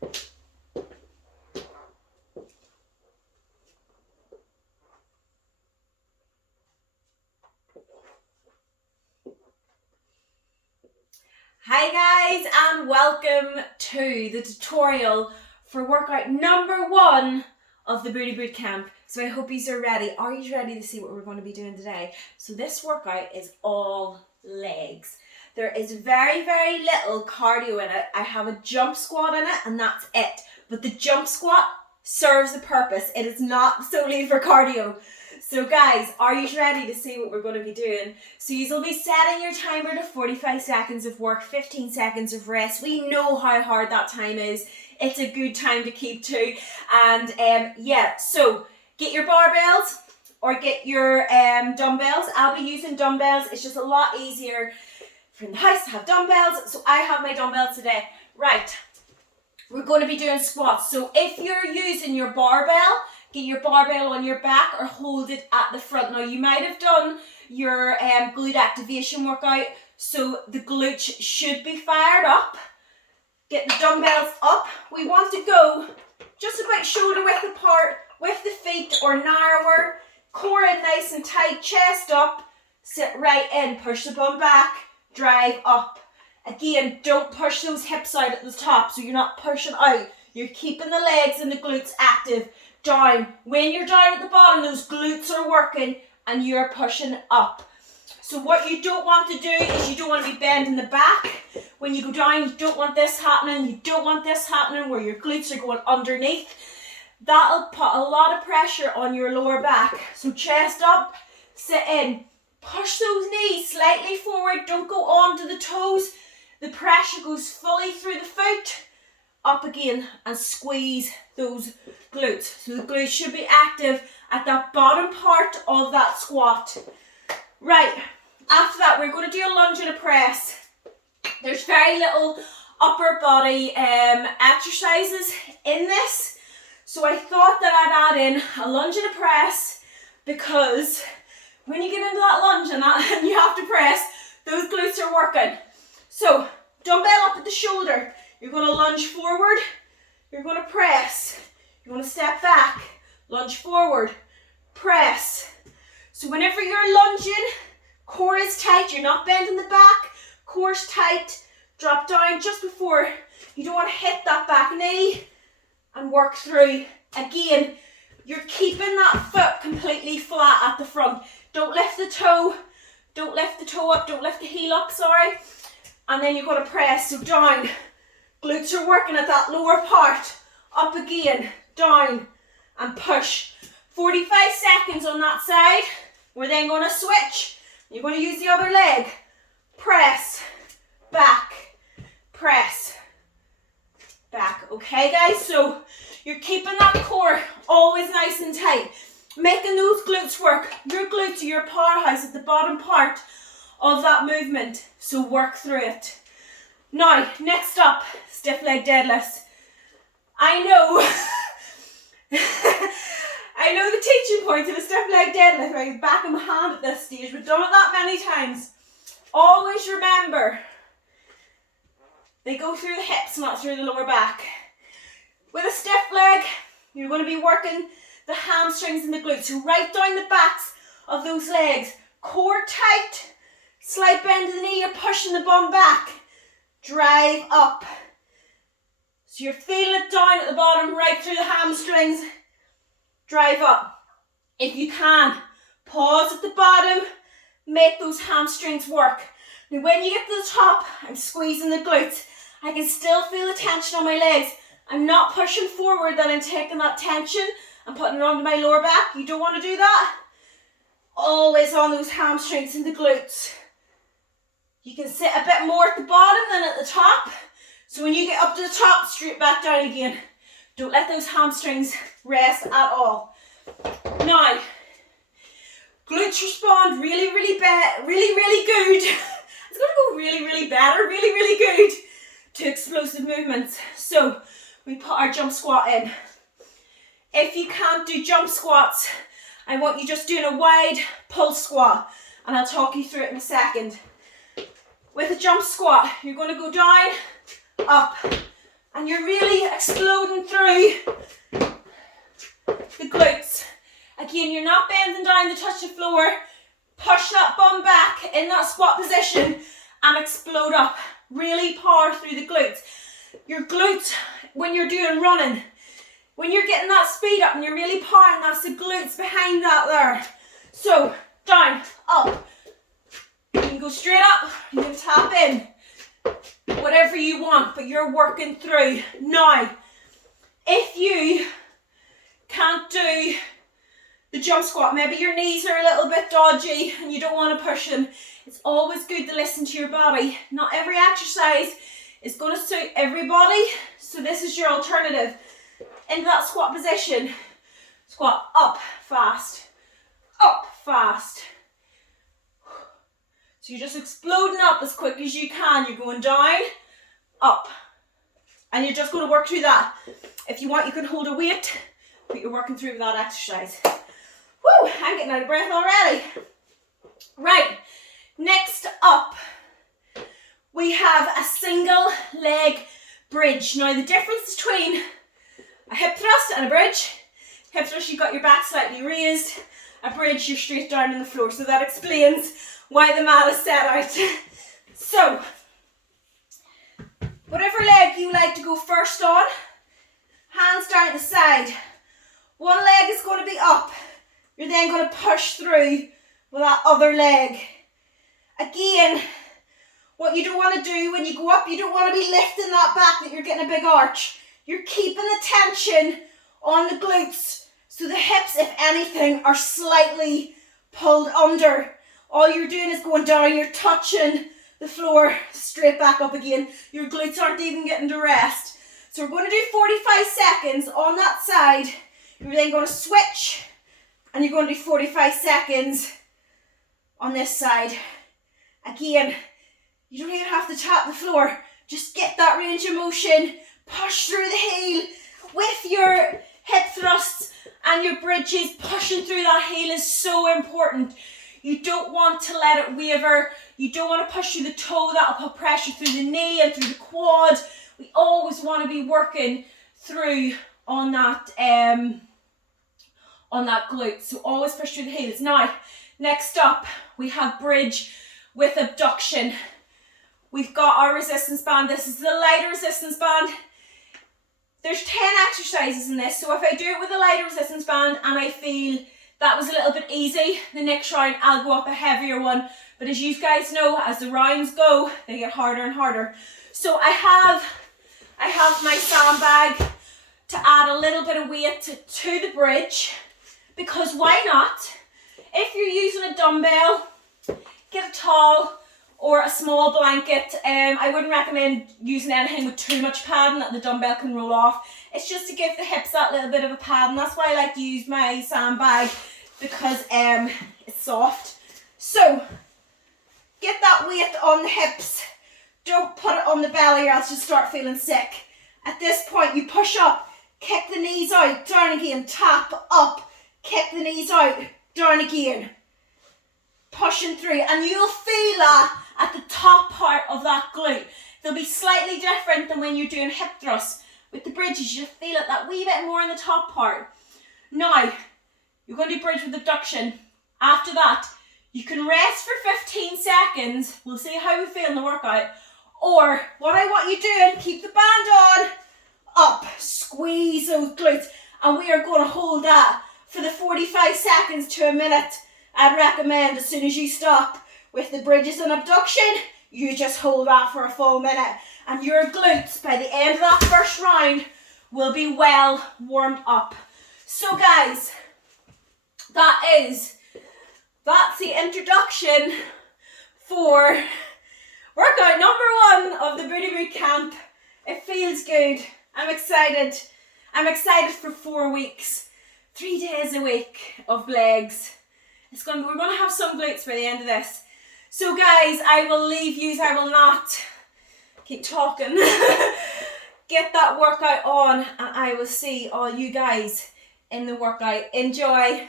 Hi guys, and welcome to the tutorial for workout number 1 of the Booty Boot Camp. So I hope you are ready. Are you ready to see what we're going to be doing today? So this workout is all legs. There is very, very little cardio in it. I have a jump squat in it and that's it. But the jump squat serves a purpose. It is not solely for cardio. So guys, are you ready to see what we're going to be doing? So you'll be setting your timer to 45 seconds of work, 15 seconds of rest. We know how hard that time is. It's a good time to keep to. And yeah, so get your barbells or get your dumbbells. I'll be using dumbbells. It's just a lot easier for the house to have dumbbells. So I have my dumbbells today. Right, we're going to be doing squats. So if you're using your barbell, get your barbell on your back or hold it at the front. Now you might have done your glute activation workout, so the glutes should be fired up. Get the dumbbells up. We want to go just about shoulder width apart with the feet or narrower. Core in nice and tight, chest up, sit right in, push the bum back, drive up. Again, don't push those hips out at the top, so you're not pushing out. You're keeping the legs and the glutes active. Down. When you're down at the bottom, those glutes are working and you're pushing up. So what you don't want to do is you don't want to be bending the back. When you go down, you don't want this happening. You don't want this happening where your glutes are going underneath. That'll put a lot of pressure on your lower back. So chest up, sit in. Push those knees slightly forward. Don't go onto the toes. The pressure goes fully through the foot. Up again and squeeze those glutes. So the glutes should be active at that bottom part of that squat. Right, after that we're going to do a lunge and a press. There's very little upper body exercises in this, so I thought that I'd add in a lunge and a press, because when you get into that lunge and you have to press, those glutes are working. So dumbbell up at the shoulder. You're going to lunge forward, you're going to press, you're going to step back, lunge forward, press. So whenever you're lunging, core is tight, you're not bending the back, core's tight, drop down just before. You don't want to hit that back knee and work through. Again, you're keeping that foot completely flat at the front. Don't lift the toe, don't lift the toe up, don't lift the heel up, sorry. And then you're going to press, so down. Glutes are working at that lower part. Up again, down, and push. 45 seconds on that side. We're then going to switch. You're going to use the other leg. Press, back, press, back. Okay, guys? So you're keeping that core always nice and tight. Making those glutes work. Your glutes are your powerhouse at the bottom part of that movement. So work through it. Now, next up, stiff leg deadlifts. I know, I know the teaching point of a stiff leg deadlift, right? Back of my hand at this stage. We've done it that many times. Always remember, they go through the hips, not through the lower back. With a stiff leg, you're going to be working the hamstrings and the glutes. So right down the backs of those legs. Core tight, slight bend of the knee, you're pushing the bum back. Drive up. So you're feeling it down at the bottom, right through the hamstrings. Drive up. If you can, pause at the bottom, make those hamstrings work. Now when you get to the top, I'm squeezing the glutes. I can still feel the tension on my legs. I'm not pushing forward, then I'm taking that tension and putting it onto my lower back. You don't want to do that. Always on those hamstrings and the glutes. You can sit a bit more at the bottom than at the top. So when you get up to the top, straight back down again. Don't let those hamstrings rest at all. Now, glutes respond really, really bad, really good. It's going to go really, really better, really good to explosive movements. So we put our jump squat in. If you can't do jump squats, I want you just doing a wide pulse squat, and I'll talk you through it in a second. With a jump squat, you're going to go down, up, and you're really exploding through the glutes. Again, you're not bending down to touch the floor. Push that bum back in that squat position and explode up. Really power through the glutes. Your glutes, when you're doing running, when you're getting that speed up and you're really powering, that's the glutes behind that there. So, down, up. You can go straight up, you can tap in. Whatever you want, but you're working through. Now, if you can't do the jump squat, maybe your knees are a little bit dodgy and you don't want to push them, it's always good to listen to your body. Not every exercise is going to suit everybody, so this is your alternative. Into that squat position, squat up fast, up fast. So you're just exploding up as quick as you can. You're going down, up, and you're just going to work through that. If you want, you can hold a weight, but you're working through that exercise. Woo, I'm getting out of breath already. Right, next up, we have a single leg bridge. Now the difference between a hip thrust and a bridge, hip thrust you've got your back slightly raised, a bridge you're straight down on the floor. So that explains why the mat is set out. So, whatever leg you like to go first on, hands down at the side. One leg is going to be up. You're then going to push through with that other leg. Again, what you don't want to do when you go up, you don't want to be lifting that back that you're getting a big arch. You're keeping the tension on the glutes. So the hips, if anything, are slightly pulled under. All you're doing is going down, you're touching the floor, straight back up again. Your glutes aren't even getting to rest. So we're going to do 45 seconds on that side. You're then going to switch and you're going to do 45 seconds on this side. Again, you don't even have to tap the floor. Just get that range of motion. Push through the heel with your hip thrusts and your bridges. Pushing through that heel is so important. You don't want to let it waver. You don't want to push through the toe. That'll put pressure through the knee and through the quad. We always want to be working through on that glute. So always push through the heels. Now, next up, we have bridge with abduction. We've got our resistance band. This is the lighter resistance band. There's 10 exercises in this. So if I do it with a lighter resistance band and I feel that was a little bit easy, the next round I'll go up a heavier one. But as you guys know, as the rounds go, they get harder and harder. So I have my sandbag to add a little bit of weight to the bridge, because why not? If you're using a dumbbell, get a towel or a small blanket. I wouldn't recommend using anything with too much padding that the dumbbell can roll off. It's just to give the hips that little bit of a pad, and that's why I like to use my sandbag, because it's soft. So get that weight on the hips. Don't put it on the belly or else you'll start feeling sick. At this point, you push up, kick the knees out, down again, tap up, kick the knees out, down again. Pushing through, and you'll feel that at the top part of that glute. They'll be slightly different than when you're doing hip thrusts. With the bridges, you feel it that wee bit more in the top part. Now, you're going to do bridge with abduction. After that, you can rest for 15 seconds. We'll see how we feel in the workout. Or, what I want you doing, keep the band on, up, squeeze those glutes, and we are going to hold that for the 45 seconds to a minute. I'd recommend as soon as you stop with the bridges and abduction, you just hold that for a full minute. And your glutes, by the end of that first round, will be well warmed up. So guys, that's the introduction for workout number 1 of the Booty Boot Camp. It feels good. I'm excited. I'm excited for 4 weeks. 3 days a week of legs. We're going to have some glutes by the end of this. So guys, I will leave you. I will not keep talking. Get that workout on, and I will see all you guys in the workout. Enjoy.